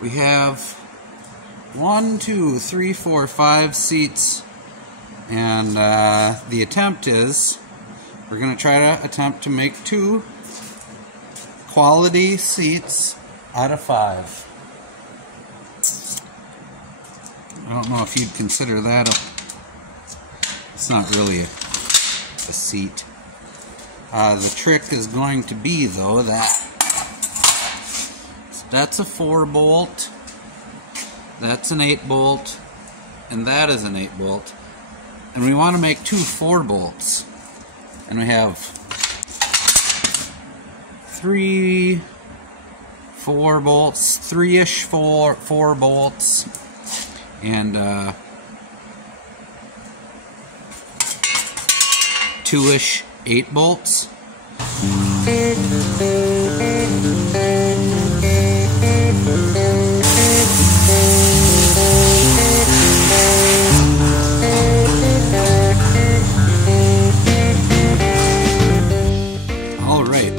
We have 1, 2, 3, 4, 5 seats, and the attempt is we're going to try to attempt to make 2 quality seats out of 5. I don't know if you'd consider that it's not really a seat. The trick is going to be, though, that that's a 4-bolt, that's an 8-bolt, and that is an 8-bolt. And we want to make 2 4-bolts. And we have 3 4 bolts, 3-ish 4 bolts, and 2-ish 8 bolts. Alright.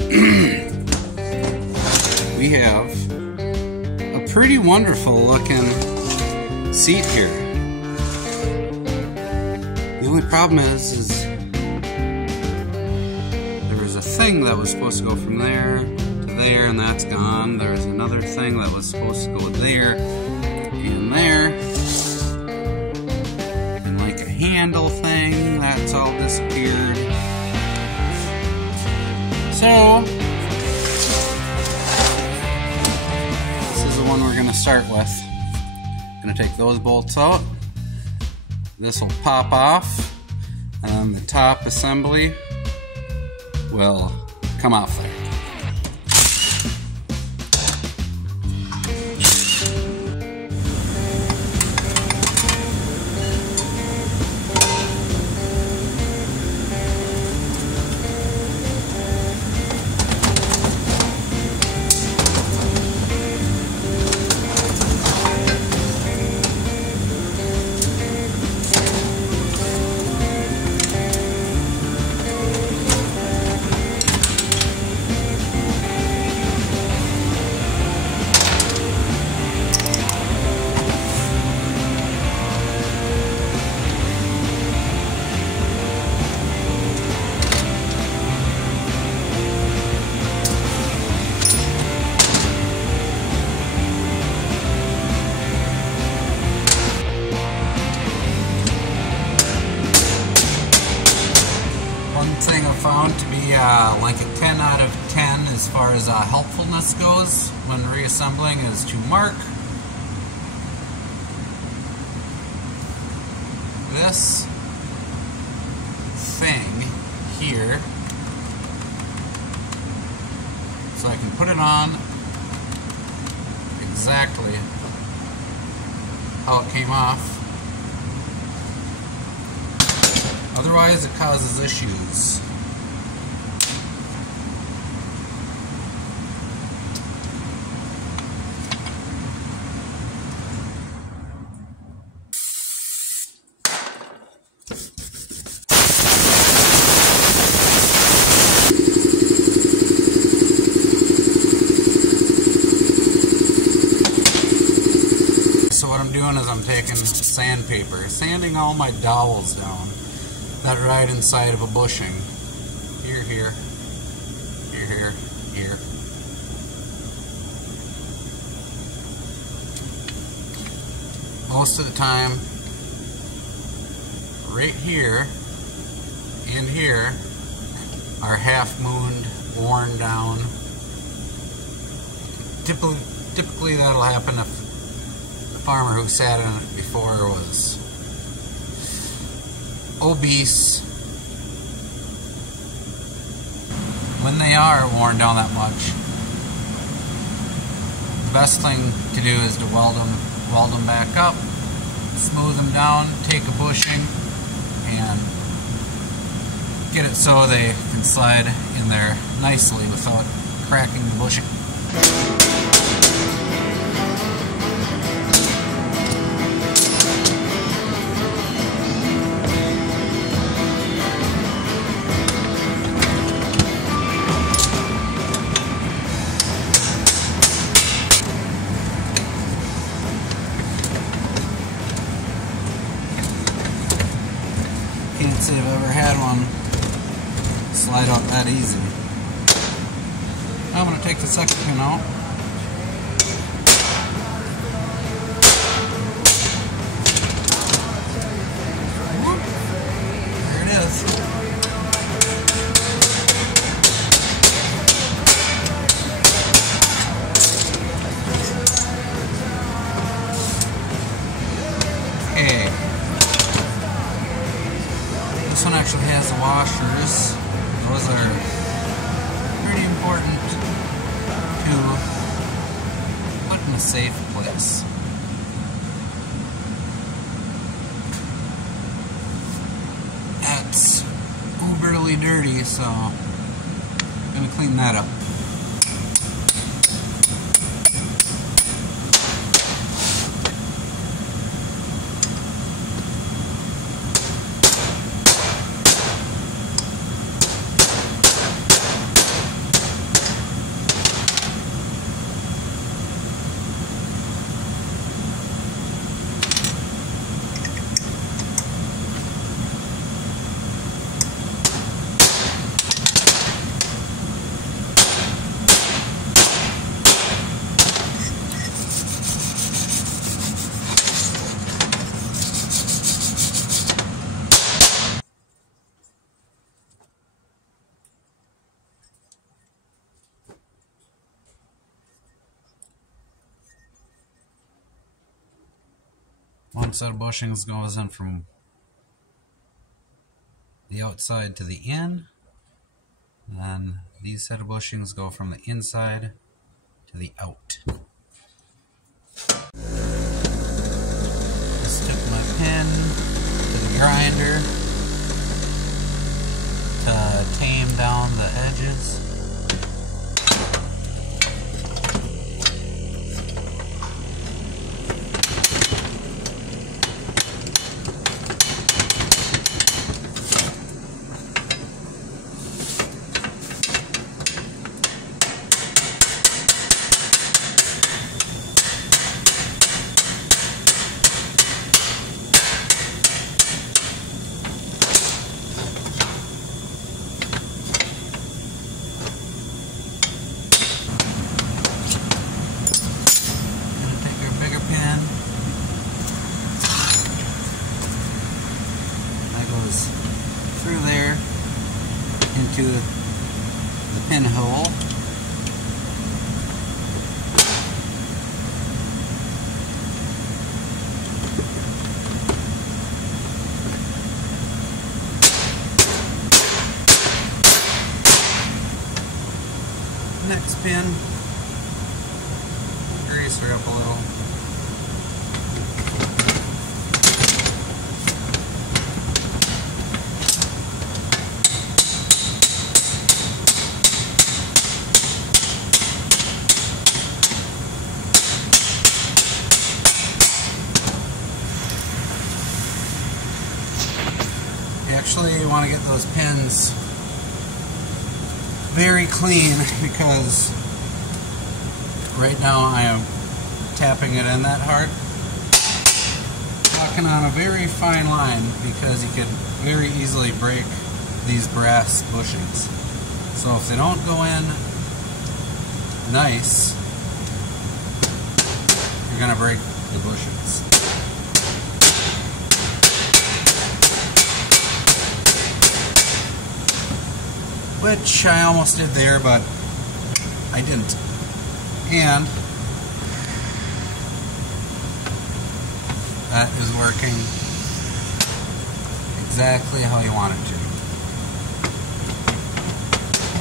We have a pretty wonderful looking seat here. The only problem is there was a thing that was supposed to go from there to there, and that's gone. There was another thing that was supposed to go there and there, and like a handle thing, that's all disappeared. So this is the one we're going to start with. Going to take those bolts out. This will pop off, and then the top assembly will come off there. Thing I found to be like a 10 out of 10 as far as helpfulness goes when reassembling is to mark this thing here so I can put it on exactly how it came off. Otherwise, it causes issues. So what I'm doing is I'm taking sandpaper, sanding all my dowels down that ride inside of a bushing. Here, here, here, here, here. Most of the time, right here and here are half-mooned, worn down. Typically that'll happen if the farmer who sat in it before was obese. When they are worn down that much, the best thing to do is to weld them back up, smooth them down, take a bushing, and get it so they can slide in there nicely without cracking the bushing. easy. Now I'm going to take the second pin out. There it is. Okay. This one actually has the washers. Those are pretty important to put in a safe place. That's uberly dirty, so I'm going to clean that up. One set of bushings goes in from the outside to the in. Then these set of bushings go from the inside to the out. Just took my pin to the grinder to tame down the edges. Through there into the pinhole. Next pin, grease her up a little. Actually, you want to get those pins very clean because right now I am tapping it in that hard. Walking on a very fine line because you could very easily break these brass bushings. So if they don't go in nice, you're going to break the bushings. Which I almost did there, but I didn't. And that is working exactly how you want it to.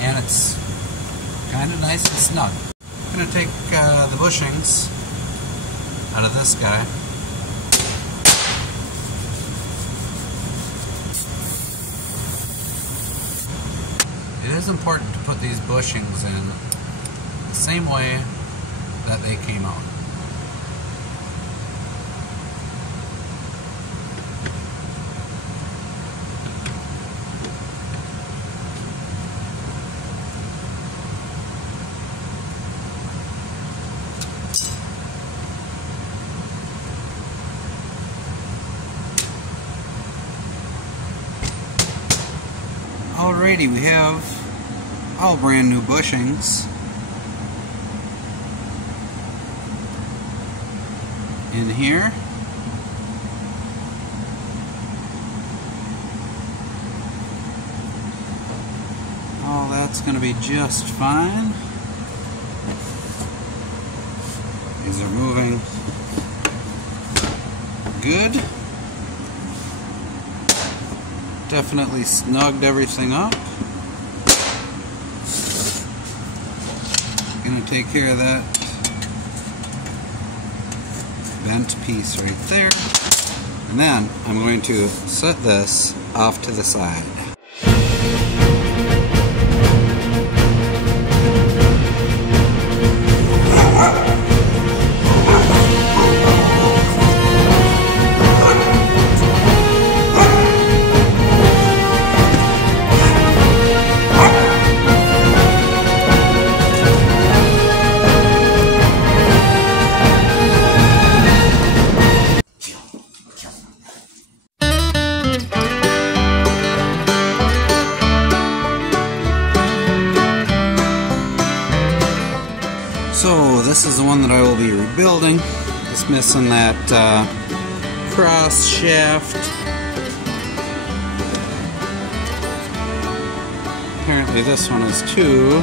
And it's kind of nice and snug. I'm going to take the bushings out of this guy. It is important to put these bushings in the same way that they came out. Alrighty, we have all brand new bushings in here. All that's going to be just fine. These are moving good. Definitely snugged everything up. Gonna take care of that bent piece right there. And then I'm going to set this off to the side. So this is the one that I will be rebuilding. It's missing that cross shaft. Apparently this one is too.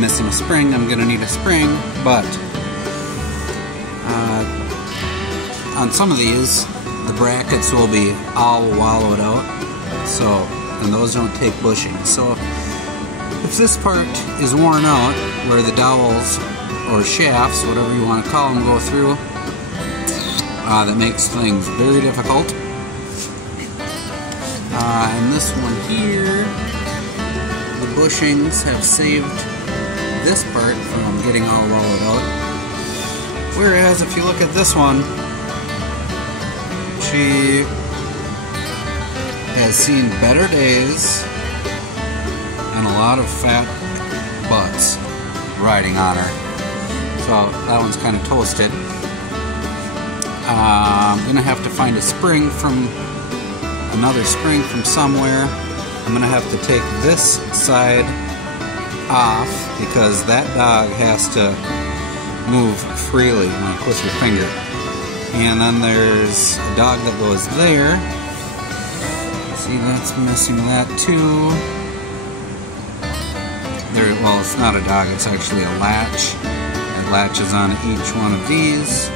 Missing a spring. I'm gonna need a spring, but on some of these the brackets will be all wallowed out, so, and those don't take bushing. So if this part is worn out, where the dowels or shafts, whatever you want to call them, go through, that makes things very difficult. And this one here, the bushings have saved this part from getting all wallowed out. Whereas if you look at this one, she has seen better days and a lot of fat butts riding on her. So that one's kind of toasted. I'm gonna have to find a spring from another spring from somewhere. I'm gonna have to take this side off because that dog has to move freely, like with your finger. And then there's a dog that goes there. See, that's missing that too. Well, it's not a dog, it's actually a latch. It latches on each one of these.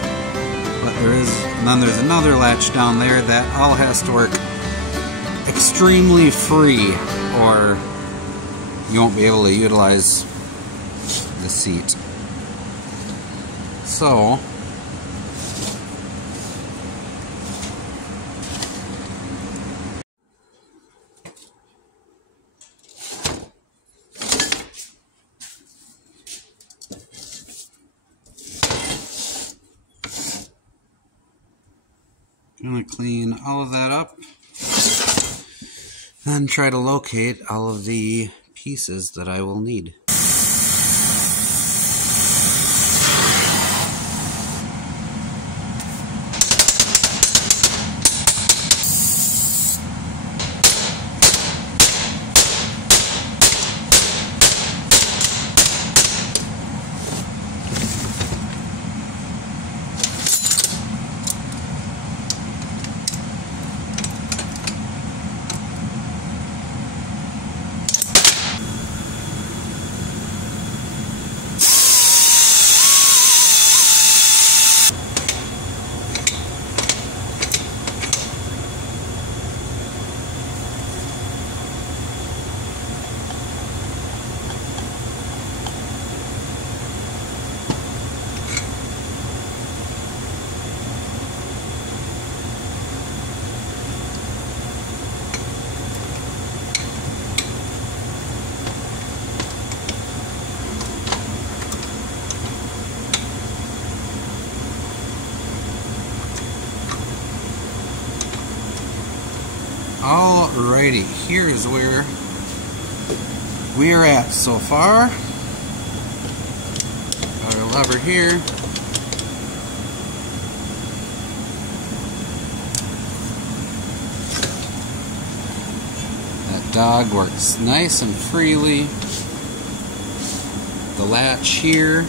But and then there's another latch down there that all has to work extremely free, or you won't be able to utilize the seat. So, I'm going to clean all of that up, then try to locate all of the pieces that I will need. Alrighty, here's where we are at so far. Got our lever here. Dog works nice and freely. The latch here,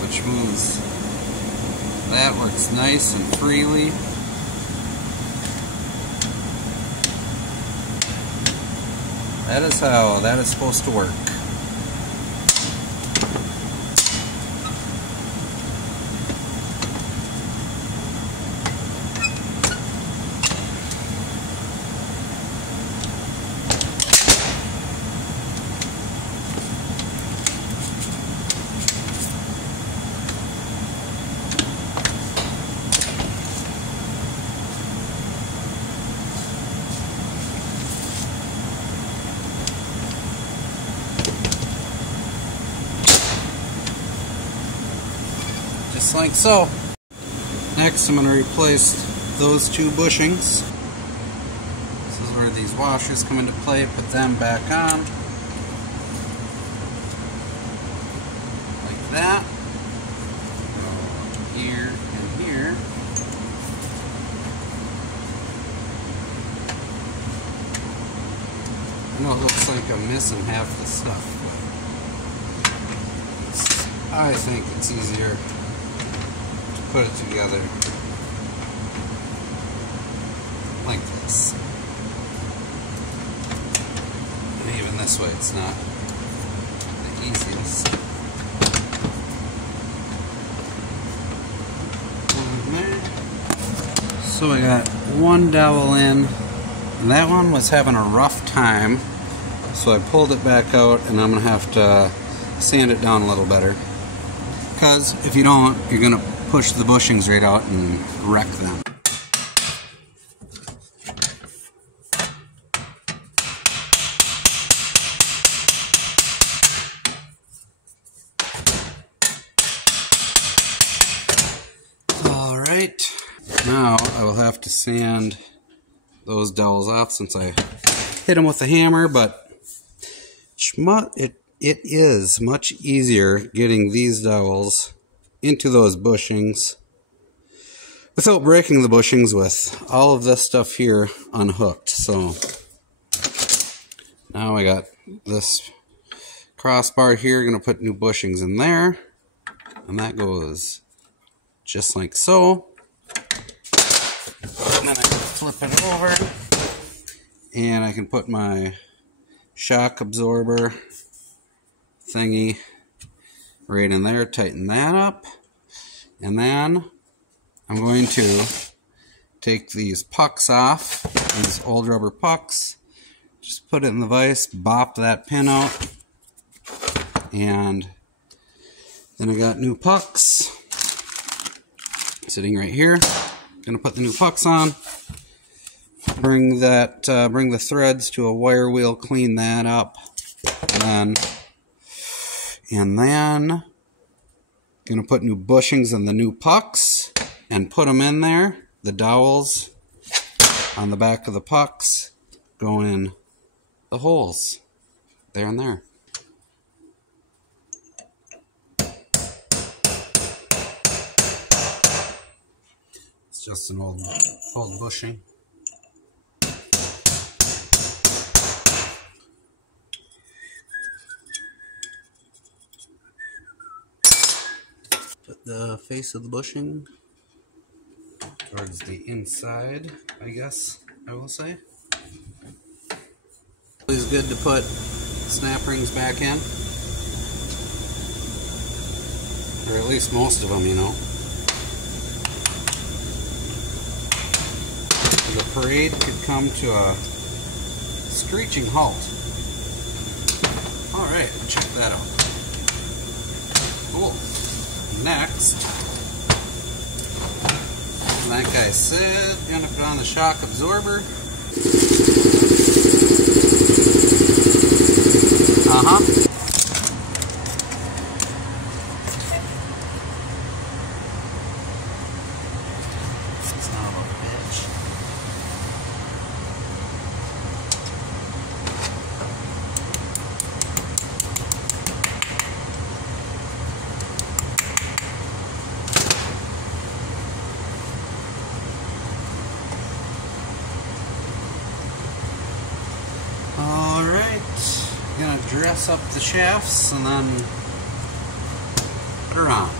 which moves, that works nice and freely. That is how that is supposed to work. Just like so. Next, I'm going to replace those two bushings. This is where these washers come into play. Put them back on. Like that. Go here and here. I know it looks like I'm missing half the stuff, but I think it's easier to put it together like this. And even this way it's not the easiest. So I got one dowel in, and that one was having a rough time, so I pulled it back out, and I'm going to have to sand it down a little better. Because if you don't, you're going to push the bushings right out and wreck them. Alright, now I will have to sand those dowels off since I hit them with a hammer, but it is much easier getting these dowels into those bushings without breaking the bushings with all of this stuff here unhooked. So now I got this crossbar here, going to put new bushings in there, and that goes just like so. And then I can flip it over, and I can put my shock absorber thingy right in there, tighten that up, and then I'm going to take these pucks off, these old rubber pucks, just put it in the vise, bop that pin out, and then I got new pucks sitting right here. Gonna put the new pucks on, bring the threads to a wire wheel, clean that up, and then gonna put new bushings in the new pucks and put them in there. The dowels on the back of the pucks go in the holes there and there. It's just an old bushing. Put the face of the bushing towards the inside, I guess I will say. Always good to put snap rings back in, or at least most of them, you know. The parade could come to a screeching halt. Alright, check that out. Cool. Next, like I said, I'm gonna put on the shock absorber. Son of a bitch. Gonna dress up the shafts and then put her on.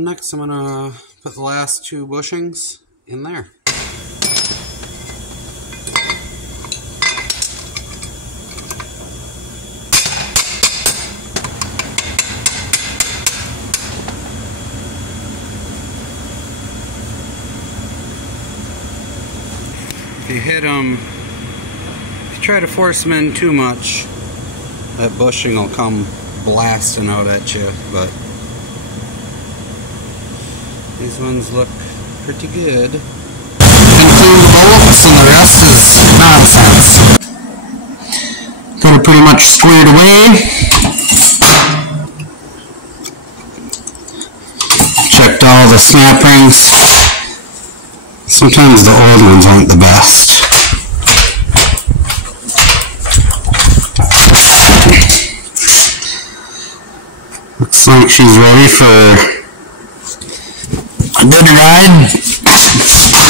Next I'm going to put the last two bushings in there. If you hit them, if you try to force them in too much, that bushing will come blasting out at you, but these ones look pretty good. Include the bolts and the rest is nonsense. Got it pretty much squared away. Checked all the snap rings. Sometimes the old ones aren't the best. Looks like she's ready for a good ride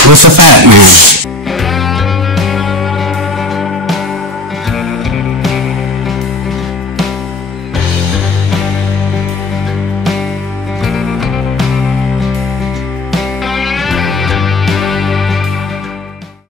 with a fat man.